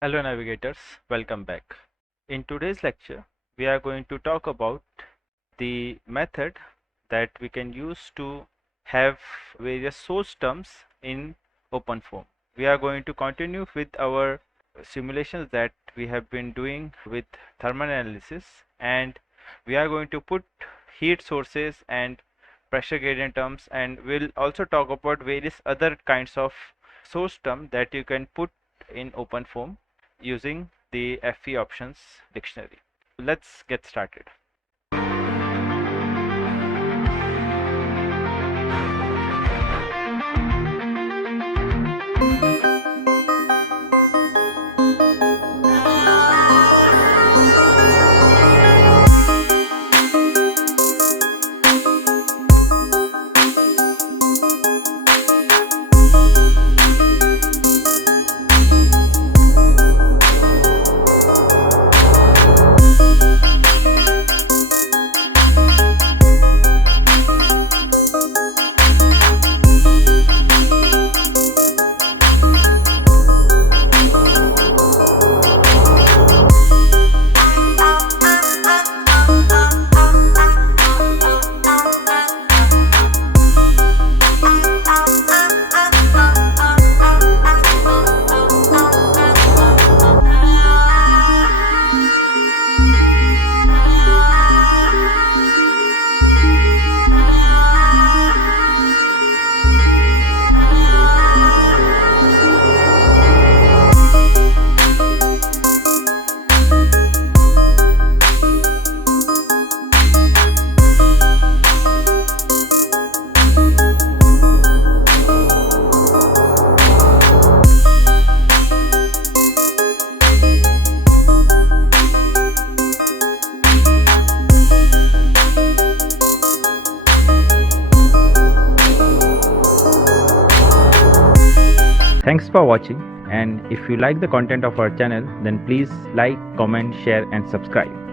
Hello navigators, welcome back. In today's lecture, we are going to talk about the method that we can use to have various source terms in OpenFOAM. We are going to continue with our simulations that we have been doing with thermal analysis, and we are going to put heat sources and pressure gradient terms, and we'll also talk about various other kinds of source term that you can put in OpenFOAM using the FVOptions dictionary. Let's get started. Thanks for watching, and if you like the content of our channel, then please like, comment, share and subscribe.